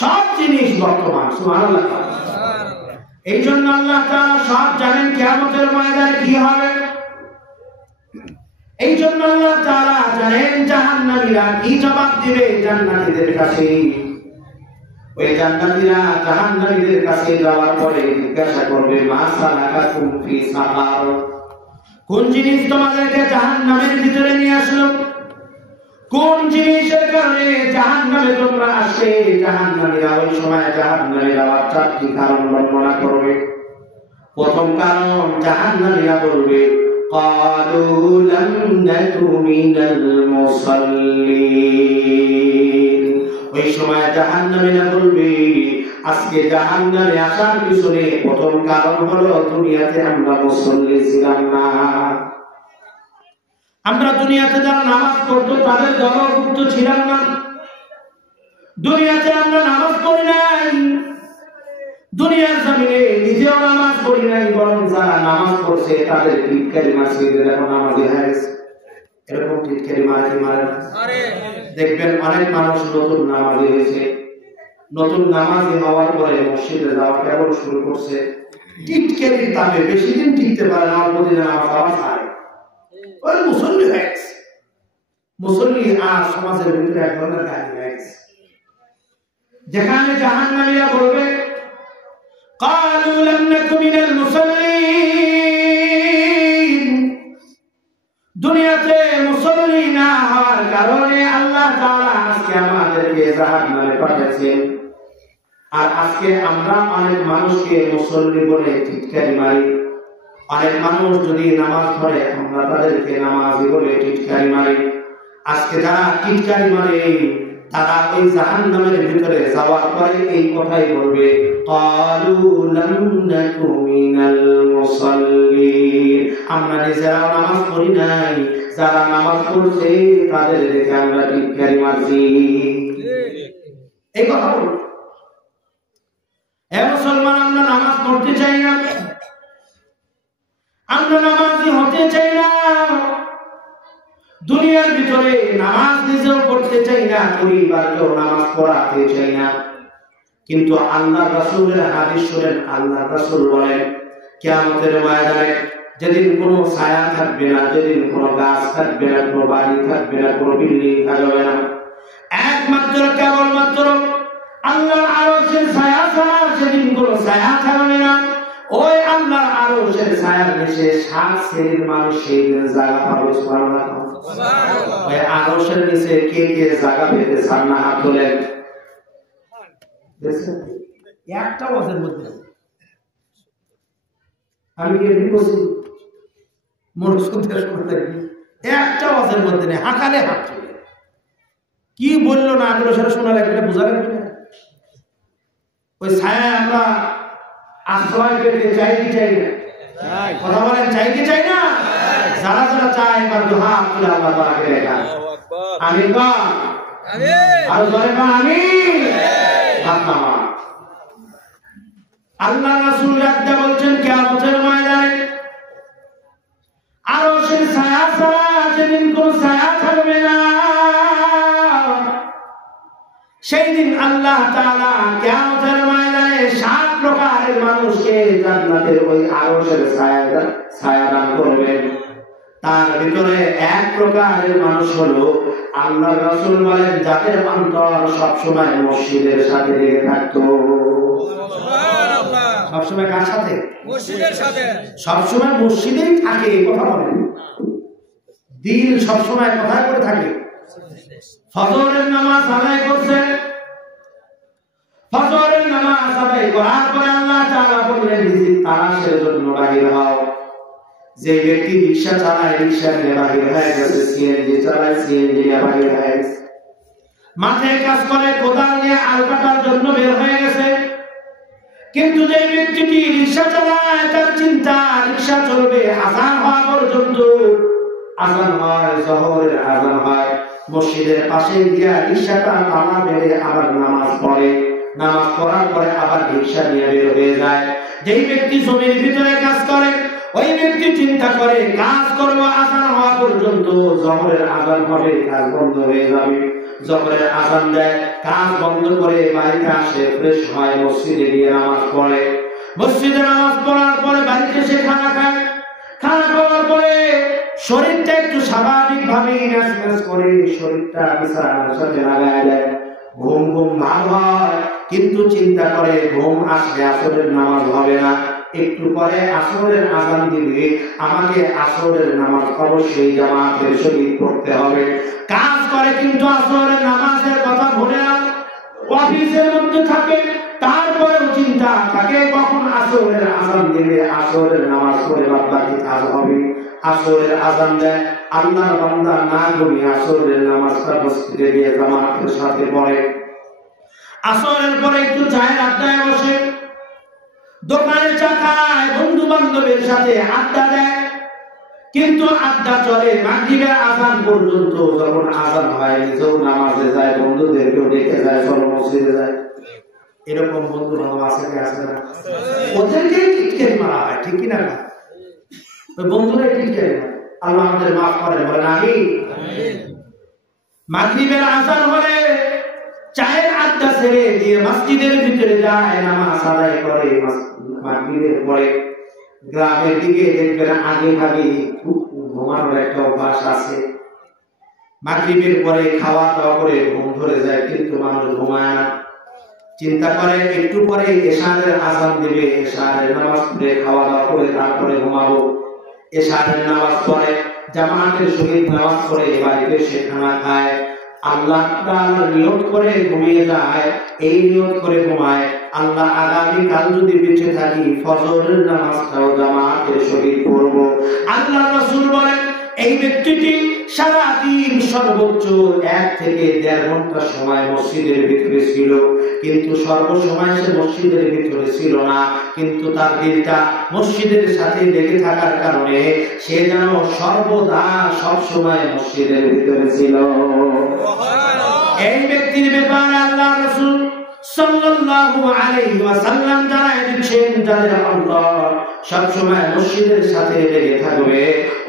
সব জিনিস বর্তমান। সুবহানাল্লাহ। এই জন্য আল্লাহ তাআলা সব জানেন কিয়ামতের ময়দানে কি হবে। এই জন্য আল্লাহ তাআলা জানেন জাহান্নামীরা কি জবাব দিবে জান্নাতীদের কাছে। ওই জান্নাতীরা জাহান্নামীদের কাছে যাওয়ার পরে জিজ্ঞাসা করবে মা সালাকাকুম ফি সাকার, কোন জিনিস তোমাদেরকে জাহান্নামের ভিতরে নিয়ে আসলো, কোন জিনিসের কারণে জাহান্নামে তোমরা আসে। জাহান্নামীরা ওই সময় জাহান্নামে যাওয়ার চারটি কারণ বর্ণনা করবে। প্রথম কারণ জাহান্নামীরা বলবে ক্বালু লাম নাকু মিনাল মুসাল্লিন। ওই সময় জাহান্নামীরা বলবে আজকে জাহান্নামে আসার পিছনে প্রথম কারণ হলো দুনিয়াতে আমরা মুসল্লি ছিলাম না। আমরা দুনিয়াতে যারা নামাজ পড়তো তাদের দলভুক্ত ছিলাম না। দুনিয়াতে আমরা নামাজ পড়ি নাই, দুনিয়ার জমিনে নিজেও নামাজ পড়ি নাই, বরং যারা নামাজ পড়ছে তাদের টিটকারি মারছে, এখন নামাজি হয়ে গেছে। এরকম টিটকারি মারে কি মারে না? দেখবেন অনেক মানুষ নতুন নামাজি হয়েছে, নতুন নামাজি হওয়ার পরে মসজিদে যাওয়া কেবল শুরু করছে, টিটকারির তাপে বেশি দিন টিকতে পারে না, অল্প দিনে নামাজ পড়া ছাড়ে, ওই মুসল্লি হয়ে গেছে। মুসল্লি আর সমাজের ভিতরে এক ধরনের গাড়ি হয়ে গেছে। যেখানে জাহান্নামীরা বলবে ক্বালু লাম নাকু মিনাল মুসাল্লিন, দুনিয়াতে মুসল্লি না হওয়ার কারণে আল্লাহ তাআলা আজকে আমাদেরকে জাহান্নামে পাঠিয়েছেন। আর আজকে আমরা অনেক মানুষকে মুসল্লি বলে টিটকারি মারি। অনেক মানুষ যদি নামাজ পড়ে আমরা তাদেরকে নামাজি বলে টিটকারি মারি। আজকে যারা টিটকারি মারে তারা ওই জাহান্নামের ভিতরে যাওয়ার পরে এই কথাই বলবে ক্বালু লাম নাকু মিনাল মুসাল্লিন। আমরা নিজেরা নামাজ পড়ি নাই, যারা নামাজ পড়ছে তাদের দেখে আমরা টিটকারি মারছি, এই কথা বলবে। এ মুসলমান, আমরা নামাজ পড়তে চাই না, আমরা নামাজি হতে চাই না, দুনিয়ার ভিতরে নামাজ নিজেও পড়তে চাই না, পরিবারকেও নামাজ পড়াতে চাই না। কিন্তু আল্লাহ রাসূলের হাদিস শুনেন, আল্লাহ রাসূল বলেন কিয়ামতের ময়দানে যেদিন কোনো ছায়া থাকবে না, যেদিন কোনো গাছ থাকবে না, কোনো বাড়ি থাকবে না, কোনো বিল্ডিং থাকবে না, একমাত্র কেবলমাত্র আল্লাহর আরশের ছায়া ছাড়া সেদিন কোনো ছায়া থাকবে না। ওই আল্লাহর আরশের ছায়ার নিচে 7 শ্রেণীর মানুষ সেই জায়গা পাবে। সুবহানাল্লাহ। ওই আরশের নিচে কে কে জায়গা পেতে চান না হাত তোলেন। একটা ওয়াজের মধ্যে আমি কি বলছি মোর শুনতে শুনতে একটা ওয়াজের মধ্যে নেই, হাঁকালে হাত তোলে, কি বললো না বললো সেটা শোনা লাগবে, বোঝা লাগবে না। ওই ছায়া আমরা আশ্রয় পেতে চাই কি চাই না? কথা বলেন, চাই কি চাই না? যারা যারা চায় এবার দোহা তুলে আল্লাহ তাআলাকে দেখা আমিন বা আমিন, আর জোরে বা আমিন। আল্লাহ রাসূল রাদ্দা বলছেন কিয়ামতের ময়দানে আরশের ছায়া ছাড়া যেদিন কোনো ছায়া থাকবে না, সেই দিন আল্লাহ তাআলা কিয়ামতের ময়দানে 7 প্রকারের মানুষকে জান্নাতের ওই আরশের ছায়া দান করবেন। তার ভিতরে এক প্রকারের মানুষ হলো আল্লাহর রাসূল বলেন যাদের অন্তর সবসময় মসজিদের সাথে লেগে থাকতো। সুবহানাল্লাহ। সবসময় কার সাথে? মসজিদের সাথে। সবসময় মসজিদেই থাকে, কথা বলেন, দিল সবসময় কোথায় করে থাকে? ফজরের নামাজ আদায় করছে, ফজরের নামাজ আদায় করার পরে আল্লাহ তাআলা বললেন রিজিক তালাশের জন্য বাহির হও। যে ব্যক্তি রিকশা চালায় রিকশা নিয়ে বাহির হয়ে গেছে, সিএনজি চালায় সিএনজি নিয়ে বাহির হয়ে গেছে, মাঠে কাজ করে কোদাল নিয়ে আল কাটার জন্য বের হয়ে গেছে। কিন্তু যে ব্যক্তিটি রিকশা চালায় তার চিন্তা রিকশা চলবে আযান হওয়া পর্যন্ত, আযান হয়, যোহরের আযান হয়, মসজিদের পাশে গিয়া রিকশাটা তালা মেরে আবার নামাজ পড়ে, নামাজ পড়ার পরে আবার রিকশা নিয়ে বের হয়ে যায়। যেই ব্যক্তি জমির ভিতরে কাজ করে ওই ব্যক্তি চিন্তা করে কাজ করবো আযান হওয়া পর্যন্ত, যোহরের আযান হবে, কাজ বন্ধ হয়ে যাবে, জোহরের আযান দেয়, কাজ বন্ধ করে বাড়িতে আসে, ফ্রেশ হয়, মসজিদে গিয়ে নামাজ পড়ে। মসজিদে নামাজ পড়ার পরে বাড়িতে এসে খানা খায়। খানা খাওয়ার পরে শরীরটা একটু স্বাভাবিকভাবে ম্যাচ করে, শরীরটা বিছানার সাথে লাগায় দেয়। ঘুম ঘুম ভাব হয়, কিন্তু চিন্তা করে ঘুম আসলে আসরের নামাজ হবে না, একটু পরে আসরের আযান দিবে, আমাকে আসরের নামাজ অবশ্যই জামাতের সহিত পড়তে হবে। কাজ করে কিন্তু আসরের নামাজের কথা ভুলে না, অফিসের মধ্যে থাকে, তারপরেও চিন্তা থাকে কখন আসরের আযান দিবে, আসরের নামাজ পড়ে বাকি কাজ হবে। আসরের আযান দেয়, আল্লাহর বান্দা না ঘুমিয়ে আসরের নামাজটা মসজিদে গিয়ে জামাতের সাথে পড়ে। আসরের পরে একটু চায়ের আড্ডায় বসে, দোকানে চা খায়, বন্ধু বান্ধবের সাথে আড্ডা দেয়, কিন্তু আড্ডা চলে মাগরিবের আযান পর্যন্ত। যখন আযান হয় নিজেও নামাজে যায়, বন্ধুদেরকেও ডেকে যায়, চলো মসজিদে যায়। এরকম বন্ধু বান্ধব আছে কি আছে না? ওদেরকে টিটকারি মারা হয়, ঠিক কিনা? ওই বন্ধুরা টিটকারি মারে। আল্লাহ আমাদের মাফ করেন, বলেন আমিন। মাগরিবের আযান হলে চায়ের আড্ডা ছেড়ে দিয়ে মসজিদের ভিতরে যায়, নামাজ আদায় করে। মাগরিবের পরে গ্রামের দিকে দেখবেন আগে ভাগে ঘুমানোর একটা অভ্যাস আছে। মাগরিবের পরে খাওয়া দাওয়া করে ঘুম ধরে যায়, কিন্তু মানুষ ঘুমায় না। চিন্তা করে একটু পরে এশারের আযান দিবে, এশারের নামাজ পড়ে খাওয়া দাওয়া করে তারপরে ঘুমাবো। এশারের নামাজ পড়ে, জামাতের সহিত নামাজ পড়ে বাড়িতে সে খানা খায়, আল্লাহ তাআলা নিয়ত করে ঘুমিয়ে যায়। এই নিয়ত করে ঘুমায়, আল্লাহ আগামী কাল যদি বেঁচে থাকি ফজরের নামাজটাও জামাতের সহিত পড়ব। আল্লাহ রাসূল বলেন এই ব্যক্তিটি সারা দিন সর্বোচ্চ 1 থেকে 1.5 ঘন্টা সময় মসজিদের ভিতরে ছিল, কিন্তু সর্বসময় সে মসজিদের ভিতরে ছিল না, কিন্তু তার দিলটা মসজিদের সাথে লেগে থাকার কারণে সে যেন সর্বদা সব সময় মসজিদের ভিতরে ছিল। এই ব্যক্তির ব্যাপারে আল্লাহ রাসূল সাল্লাল্লাহু আলাইহি ওয়াসাল্লাম জানায় দিচ্ছেন, যাদের আল্লাহ সব সময় মসজিদের সাথে লেগে থাকবে,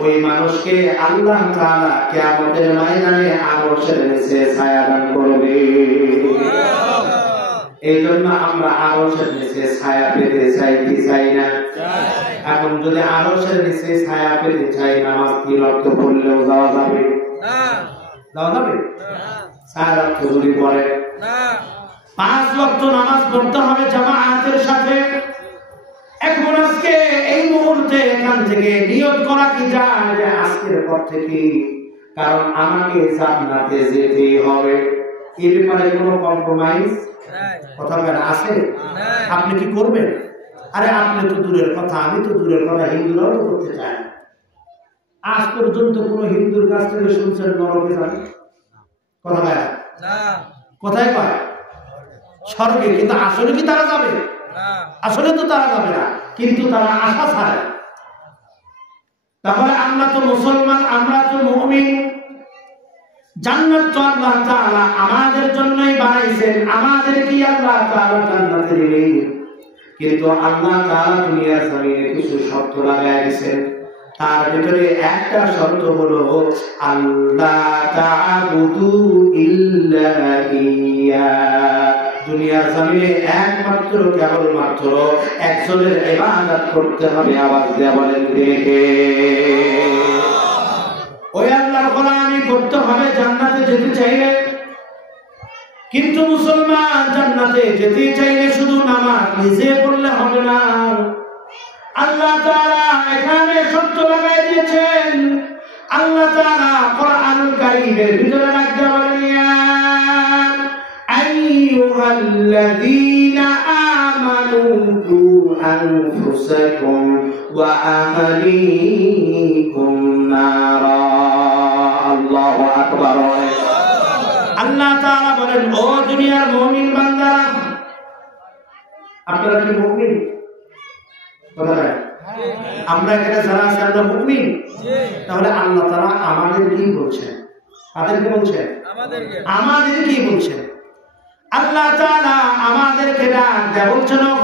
ওই মানুষকে আল্লাহ তাআলা কিয়ামতের ময়দানে আরশের নিচে ছায়া দান করবে। এই জন্য আমরা আরশের নিচে ছায়া পেতে চাই কি চাই না? এখন যদি আরশের নিচে ছায়া পেতে চাই, নামাজ কি রক্ত পড়লেও যাওয়া যাবে না? যাওয়া যাবে না। ছায়া রক্ত যদি পড়ে না, 5 ওয়াক্ত নামাজ পড়তে হবে জামাতের সাথে। এখন আজকে এই মুহূর্তে এখান থেকে নিয়ত করা কি যায় যে আজকের পর থেকে, কারণ আমাকে জান্নাতে যেতে হবে, এই ব্যাপারে কোনো কম্প্রোমাইজ কথা বলেন আছে? আপনি কি করবেন? আরে আপনি তো দূরের কথা, আমি তো দূরের কথা, হিন্দুরাও তো করতে চায়। আজ পর্যন্ত কোন হিন্দুর কাছ থেকে শুনছেন নরকে যাবে? কথা বলেন না। কোথায় পায়? স্বর্গে। কিন্তু আসলে কি তারা যাবে? আসলে তো তারা যাবে না, কিন্তু তারা আশা ছাড়ে। তাহলে আমরা তো মুসলমান, আমরা তো মুমিন, জান্নাত তো আল্লাহ তাআলা আমাদের জন্যই বানাইছেন, আমাদের কি আল্লাহ তাআলা জান্নাতে দিবেন। কিন্তু আল্লাহ তাআলা দুনিয়ার জমিনে কিছু শর্ত লাগায় দিয়েছেন, তার ভিতরে একটা শর্ত হলো আল্লাহ তা'বুদু ইল্লা ইয়া। দুনিয়ার জমিনে একমাত্র কেবলমাত্র একজনের ইবাদত করতে হবে। আওয়াজ দিয়ে বলেন কে? ওই আল্লাহর গোলামি করতে হবে জান্নাতে যেতে চাইলে। কিন্তু মুসলমান জান্নাতে যেতে চাইলে শুধু নামাজ নিজে পড়লে হবে না, আল্লাহ তাআলা এখানে শর্ত লাগাই দিয়েছেন। আল্লাহ তাআলা কোরআনুল কারীমের ভিতরে রাখতে বলেন, ইয়া আইয়ুহাল্লাযীনা আমানু কু আনফুসাকুম ওয়া আহলিকুম নারা। আল্লাহু আকবার। আল্লাহ তাআলা বলেন, ও দুনিয়ার মুমিন বান্দারা, আপনারা কি মুমিন? আমরা এখানে যারা আছি আমরা মুমিন। তাহলে আল্লাহ তাআলা আমাদের কি বলছেন? তাদেরকে বলছেন আমাদের কি বলছেন? আল্লাহ তাআলা আমাদেরকে ডাক দেয়া বলছেন,